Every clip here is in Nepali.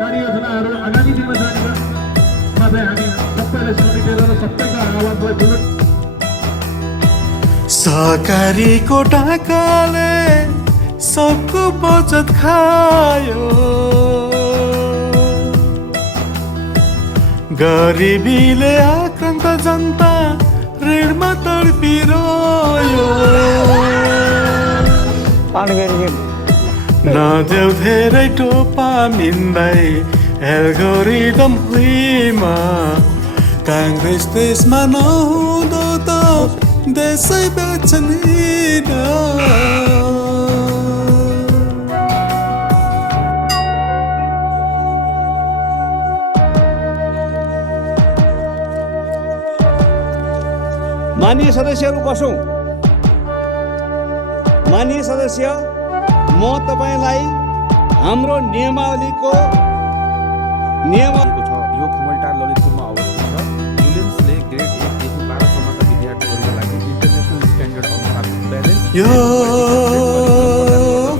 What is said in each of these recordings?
कार्ययोजनाहरू आगामी दिनमा जानेमा चाहिँ हामी सबैले समेटेर र सबैको आवाजलाई बुलन्द सहकारीको ढाकाले सबको बचत खायो, गरिबीले आक्रान्त जनता ऋणमा तडपिरोयो। नदेऊ धेरै टोपा मिन्दै एल्गोरिदम भुइँमा, काङ्ग्रेस देशमा नहुँदो त देशै बेच्निन। माननीय सदस्यहरू बसौँ। माननीय सदस्य, म तपाईँलाई हाम्रो नियमावलीको यो खुमलटार ललितपुरमा अवस्थित छ। युलेन्सले ग्रेड 1 देखि 12 सम्मका विद्यार्थीहरूका लागि इन्टरनेसनल स्ट्यान्डर्ड अनुसार ब्यालेन्स यो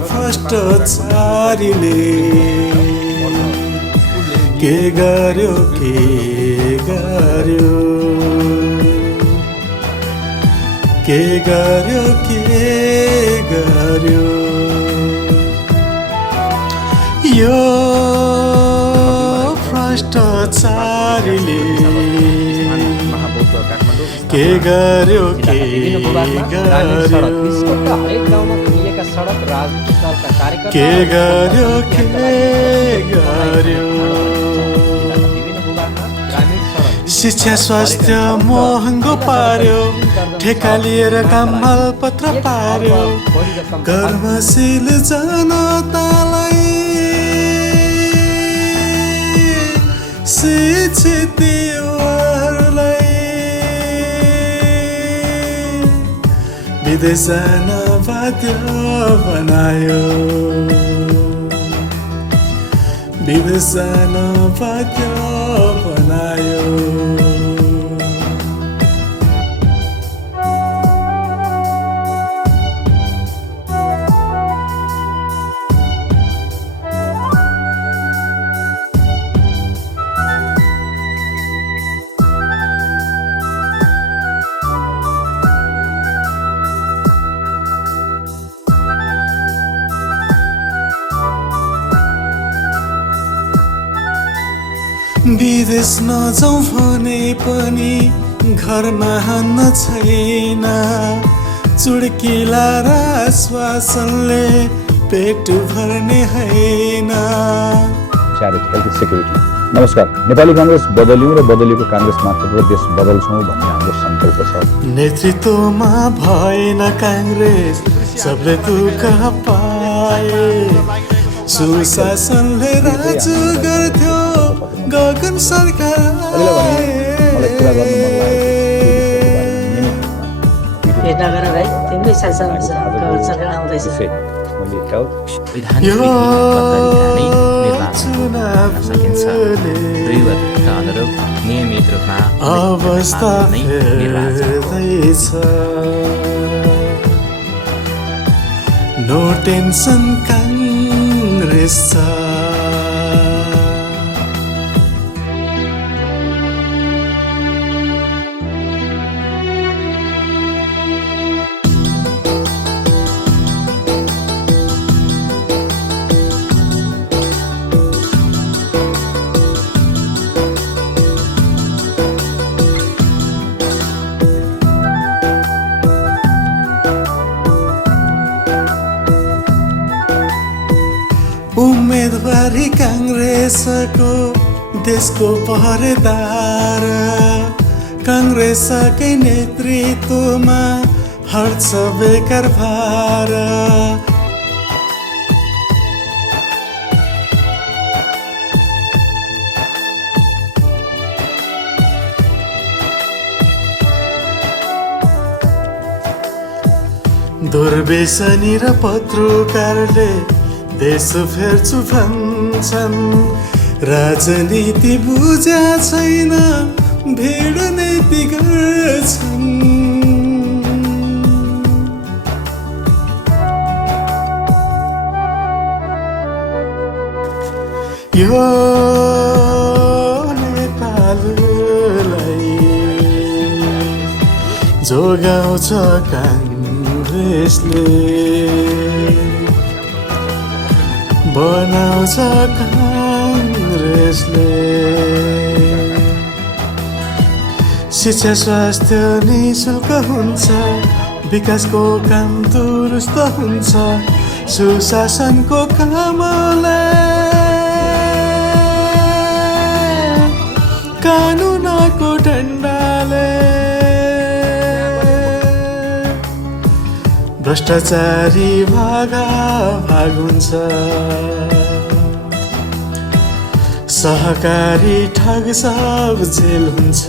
भ्रष्टाचारीले के गर्यो यो भ्रष्टाचारीले के गर्यो शिक्षा स्वास्थ्य महँगो पार्यो, ठेका लिएर काम मालपत्र पार्यो, कर्मशील जनतालाई शिक्षित युवाहरूलाई विदेश जान बाध्य बनायो, विदेश जान बाध्य बनायो। विदेश नजाउँ भने पनि घरमा हान्न छैन, चुड्किला र आश्वासनले पेट भर्ने हैन। नमस्कार, नेपाली काङ्ग्रेस बदल्यौँ र बदलेको काङ्ग्रेस मार्फत देश बदल्छौँ भन्ने हाम्रो सङ्कल्प छ। नेतृत्वमा भएन काङ्ग्रेस, सबले दुःख पाए, सुशासनले राज गर्थ्यो गगन सरकार। नियमित रूपमा अवस्था फेर्दैछ, नो टेन्सन काङ्ग्रेस छ। उम्मेदवारी काङ्ग्रेसको देशको पहरेदार, काङ्ग्रेसकै नेतृत्वमा हट्छ बेकार भार। दुर्व्यसनी र पत्रकारले देश फेर्छु भन्छन्, राजनीति बुझा छैन, भिड नीति गर्छन्। यो नेपाललाई जोगाउँछ काङ्ग्रेसले, बनाउँछ काङ्ग्रेसले। शिक्षा स्वास्थ्य निःशुल्क हुन्छ, विकासको काम दुरुस्त हुन्छ, सुशासनको कामले कानुनको डन्डाले भ्रष्टाचारी भाग हुन्छ, सहकारी ठग सब जेल हुन्छ।